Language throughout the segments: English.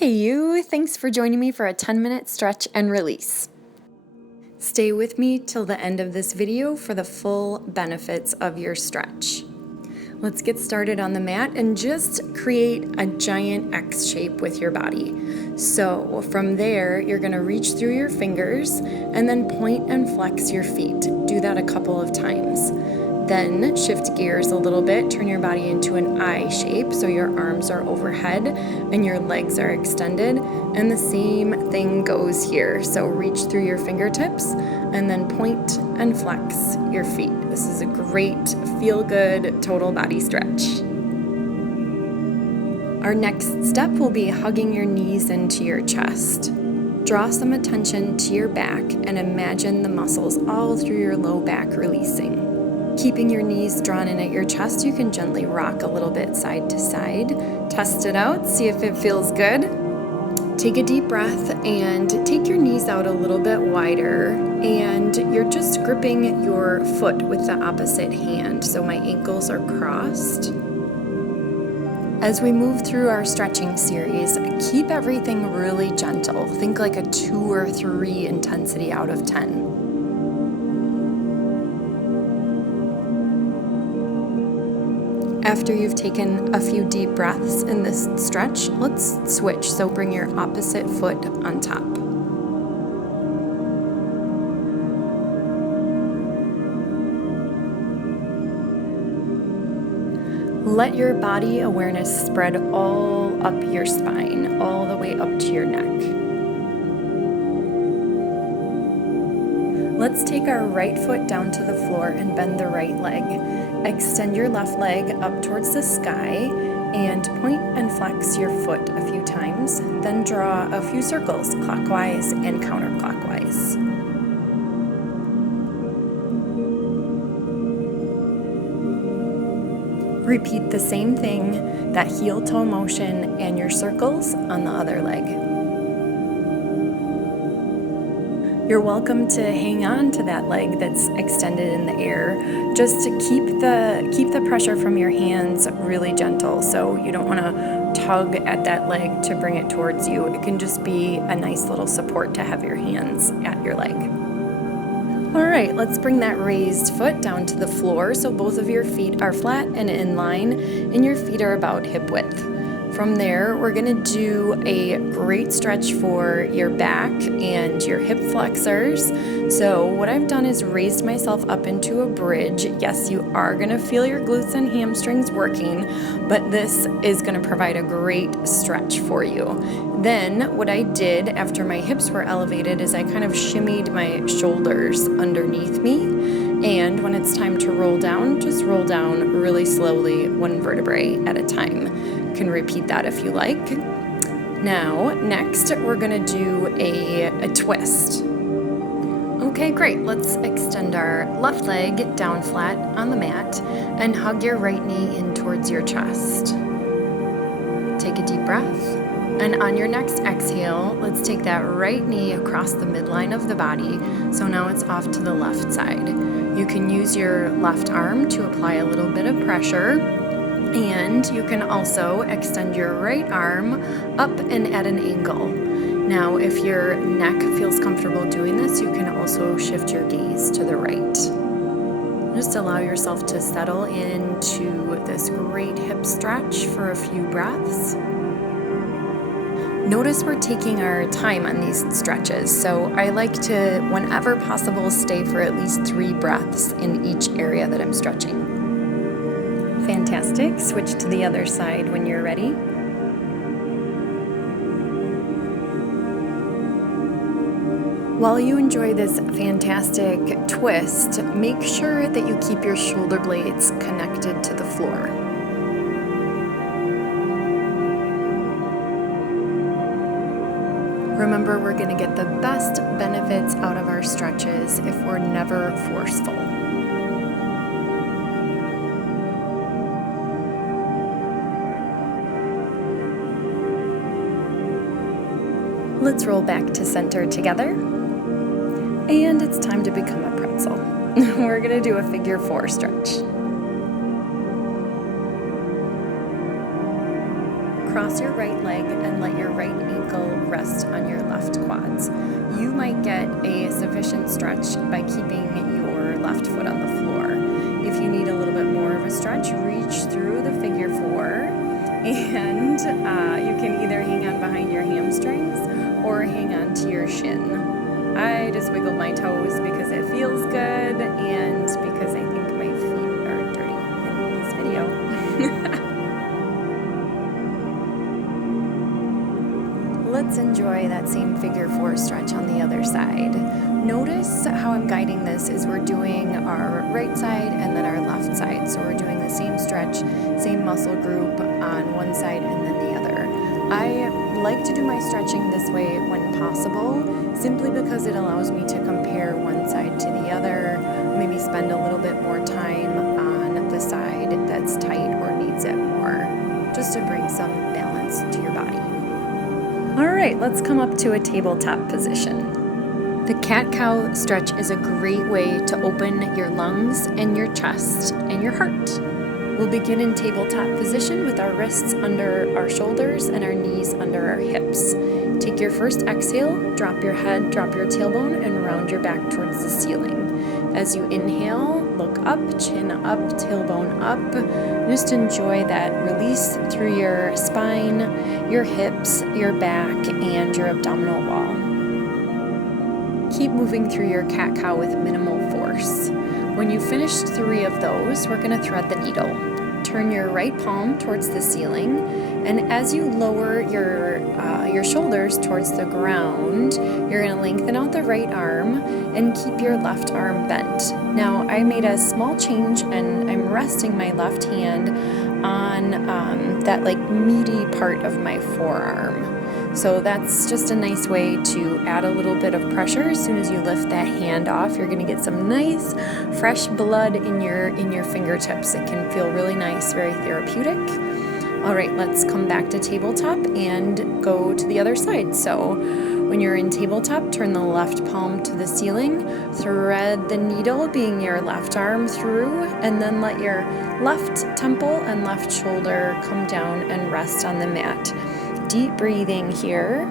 Hey you, thanks for joining me for a 10-minute stretch and release. Stay with me till the end of this video for the full benefits of your stretch. Let's get started on the mat and just create a giant X shape with your body. So from there, you're going to reach through your fingers and then point and flex your feet. Do that a couple of times. Then shift gears a little bit, turn your body into an I shape so your arms are overhead and your legs are extended. And the same thing goes here. So reach through your fingertips and then point and flex your feet. This is a great feel-good total body stretch. Our next step will be hugging your knees into your chest. Draw some attention to your back and imagine the muscles all through your low back releasing. Keeping your knees drawn in at your chest, you can gently rock a little bit side to side. Test it out, see if it feels good. Take a deep breath and take your knees out a little bit wider, and you're just gripping your foot with the opposite hand, so my ankles are crossed. As we move through our stretching series, keep everything really gentle. Think like a 2 or 3 intensity out of 10. After you've taken a few deep breaths in this stretch, let's switch. So bring your opposite foot on top. Let your body awareness spread all up your spine, all the way up to your neck. Let's take our right foot down to the floor and bend the right leg. Extend your left leg up towards the sky and point and flex your foot a few times. Then draw a few circles clockwise and counterclockwise. Repeat the same thing, that heel toe motion and your circles on the other leg. You're welcome to hang on to that leg that's extended in the air, just to keep the pressure from your hands really gentle. So you don't want to tug at that leg to bring it towards you. It can just be a nice little support to have your hands at your leg. All right, let's bring that raised foot down to the floor so both of your feet are flat and in line and your feet are about hip width. From there, we're going to do a great stretch for your back and your hip flexors. So what I've done is raised myself up into a bridge. Yes, you are going to feel your glutes and hamstrings working, but this is going to provide a great stretch for you. Then what I did after my hips were elevated is I kind of shimmied my shoulders underneath me. And when it's time to roll down, just roll down really slowly, one vertebrae at a time. You can repeat that if you like. Now, next, we're going to do a twist. Okay, great. Let's extend our left leg down flat on the mat and hug your right knee in towards your chest. Take a deep breath. And on your next exhale, let's take that right knee across the midline of the body. So now it's off to the left side. You can use your left arm to apply a little bit of pressure. And you can also extend your right arm up and at an angle. Now, if your neck feels comfortable doing this, you can also shift your gaze to the right. Just allow yourself to settle into this great hip stretch for a few breaths. Notice we're taking our time on these stretches, so I like to, whenever possible, stay for at least 3 breaths in each area that I'm stretching. Fantastic. Switch to the other side when you're ready. While you enjoy this fantastic twist, make sure that you keep your shoulder blades connected to the floor. Remember, we're going to get the best benefits out of our stretches if we're never forceful. Let's roll back to center together. And it's time to become a pretzel. We're going to do a figure 4 stretch. cross your right leg and let your right ankle rest on your left quads. You might get a sufficient stretch by keeping your left foot on the floor. If you need a little bit more of a stretch, reach through the figure four, and you can either hang on behind your hamstrings or hang on to your shin. I just wiggled my toes because it feels good and because I think my feet are dirty in this video. Let's enjoy that same figure four stretch on the other side. Notice how I'm guiding this is we're doing our right side and then our left side. So we're doing the same stretch, same muscle group on one side and then the other. I like to do my stretching this way when possible, simply because it allows me to compare one side to the other, maybe spend a little bit more time on the side that's tight or needs it more, just to bring some balance to your body. All right, let's come up to a tabletop position. The cat-cow stretch is a great way to open your lungs and your chest and your heart. We'll begin in tabletop position with our wrists under our shoulders and our knees under our hips. Take your first exhale, drop your head, drop your tailbone, and round your back towards the ceiling. As you inhale, look up, chin up, tailbone up. Just enjoy that release through your spine, your hips, your back, and your abdominal wall. Keep moving through your cat-cow with minimal force. When you've finished 3 of those, we're going to thread the needle. Turn your right palm towards the ceiling, and as you lower your shoulders towards the ground, you're going to lengthen out the right arm and keep your left arm bent. Now, I made a small change, and I'm resting my left hand on that meaty part of my forearm. So that's just a nice way to add a little bit of pressure. As soon as you lift that hand off, you're going to get some nice fresh blood in your fingertips. It can feel really nice, very therapeutic. All right, let's come back to tabletop and go to the other side. So when you're in tabletop, turn the left palm to the ceiling, thread the needle being your left arm through, and then let your left temple and left shoulder come down and rest on the mat. Deep breathing here.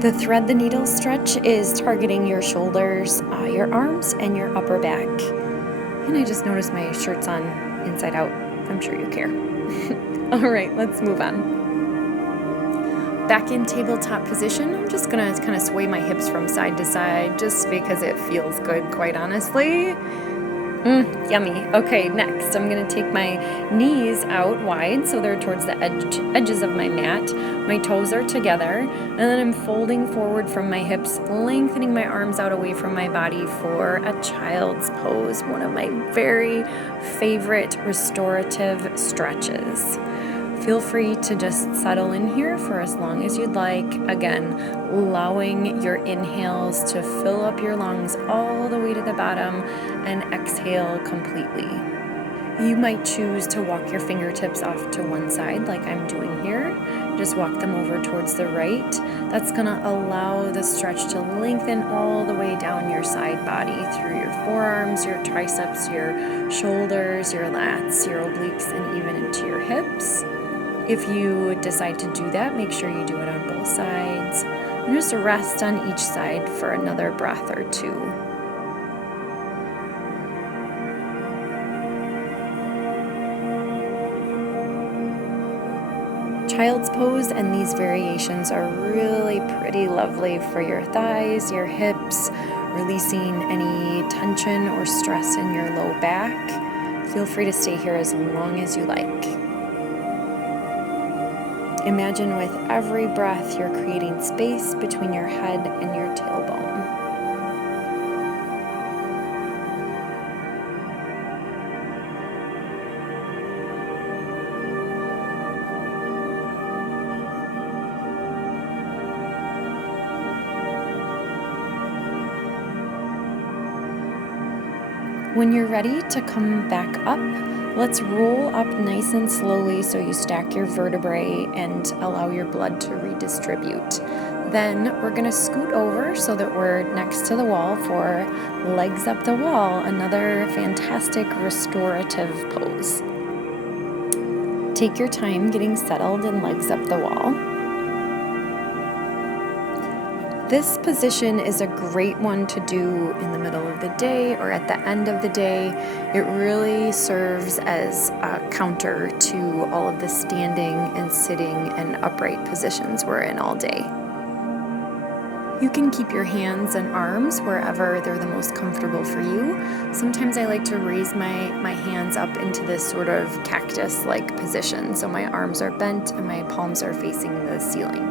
The thread the needle stretch is targeting your shoulders, your arms, and your upper back. And I just noticed my shirt's on inside out. I'm sure you care. All right, let's move on. Back in tabletop position, I'm just gonna kind of sway my hips from side to side just because it feels good, quite honestly. Yummy. Okay, next I'm going to take my knees out wide so they're towards the edges of my mat. My toes are together, and then I'm folding forward from my hips, lengthening my arms out away from my body for a child's pose, one of my very favorite restorative stretches. Feel free to just settle in here for as long as you'd like. Again, allowing your inhales to fill up your lungs all the way to the bottom and exhale completely. You might choose to walk your fingertips off to one side like I'm doing here. Just walk them over towards the right. That's going to allow the stretch to lengthen all the way down your side body through your forearms, your triceps, your shoulders, your lats, your obliques, and even into your hips. If you decide to do that, make sure you do it on both sides. And just rest on each side for another breath or two. Child's pose and these variations are really pretty lovely for your thighs, your hips, releasing any tension or stress in your low back. Feel free to stay here as long as you like. Imagine with every breath you're creating space between your head and your tailbone. When you're ready to come back up, let's roll up nice and slowly so you stack your vertebrae and allow your blood to redistribute. Then we're going to scoot over so that we're next to the wall for legs up the wall, another fantastic restorative pose. Take your time getting settled and legs up the wall. This position is a great one to do in the middle of the day or at the end of the day. It really serves as a counter to all of the standing and sitting and upright positions we're in all day. You can keep your hands and arms wherever they're the most comfortable for you. Sometimes I like to raise my hands up into this sort of cactus-like position, so my arms are bent and my palms are facing the ceiling.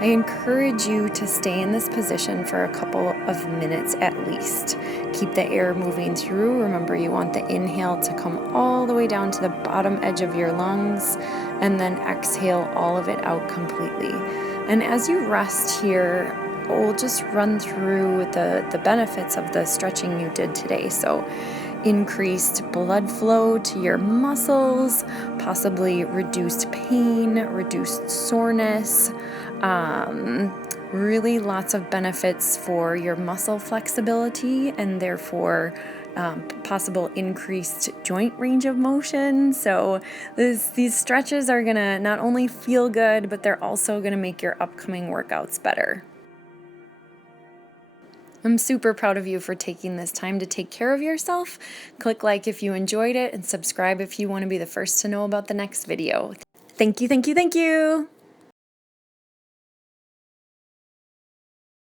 I encourage you to stay in this position for a couple of minutes at least. Keep the air moving through. Remember, you want the inhale to come all the way down to the bottom edge of your lungs, and then exhale all of it out completely. And as you rest here, we'll just run through the benefits of the stretching you did today. So increased blood flow to your muscles, possibly reduced pain, reduced soreness, really lots of benefits for your muscle flexibility and therefore possible increased joint range of motion. So these stretches are gonna not only feel good, but they're also gonna make your upcoming workouts better. I'm super proud of you for taking this time to take care of yourself. Click like if you enjoyed it and subscribe if you want to be the first to know about the next video. Thank you, thank you, thank you.